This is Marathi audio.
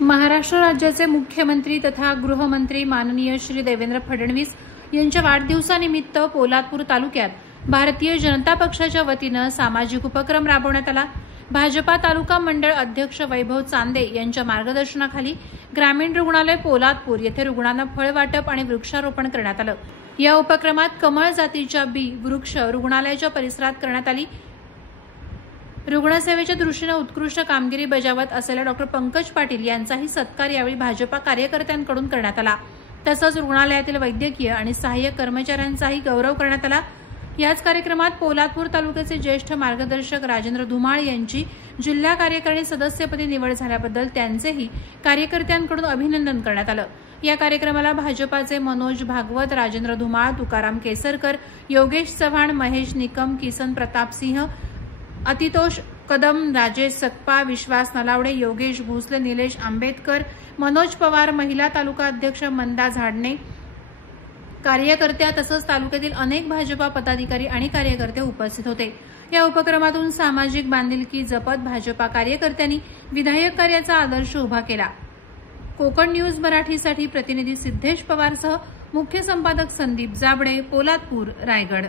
महाराष्ट्र राज्याचे मुख्यमंत्री तथा गृहमंत्री माननीय श्री देवेंद्र फडणवीस यांच्या वाढदिवसानिमित्त पोलादपूर तालुक्यात भारतीय जनता पक्षाच्या वतीने सामाजिक उपक्रम राबवण्यात आला। भाजपा तालुका मंडळ अध्यक्ष वैभव चांदे यांच्या मार्गदर्शनाखाली ग्रामीण रुग्णालय पोलादपूर येथे रुग्णांना फळ वाटप आणि वृक्षारोपण करण्यात आलं। या उपक्रमात कमळ जातीच्या बी वृक्ष रुग्णालयाच्या परिसरात करण्यात आली। रुग्णसेवेच्या दृष्टीने उत्कृष्ट कामगिरी बजावत असलेल्या डॉ. पंकज पाटील यांचाही सत्कार यावेळी भाजपा कार्यकर्त्यांकडून करण्यात आला। तसंच रुग्णालयातील वैद्यकीय आणि सहाय्यक कर्मचाऱ्यांचाही गौरव करण्यात आला। याच कार्यक्रमात पोलादपूर तालुक्याचे ज्येष्ठ मार्गदर्शक राजेंद्र धुमाळ यांची जिल्हा कार्यकारिणी सदस्यपदी निवड झाल्याबद्दल त्यांचेही कार्यकर्त्यांकडून अभिनंदन करण्यात आलं। या कार्यक्रमाला भाजपाचे मनोज भागवत, राजेंद्र धुमाळ, तुकाराम केसरकर, योगेश चव्हाण, महेश निकम, किसन प्रताप सिंह, अतितोष कदम, राजेश सकपा, विश्वास नलावडे, योगेश भोसले, निलेश आंबेडकर, मनोज पवार, महिला तालुका अध्यक्ष मंदा झाडणे, कार्यकर्त्या तसंच तालुक्यातील अनेक भाजपा पदाधिकारी आणि कार्यकर्ते उपस्थित होते। या उपक्रमातून सामाजिक बांधिलकी जपत भाजपा कार्यकर्त्यांनी विधायक कार्याचा आदर्श उभा केला। कोकण न्यूज मराठीसाठी प्रतिनिधी सिद्धेश पवारसह मुख्य संपादक संदीप जाबडे, पोलादपूर, रायगड।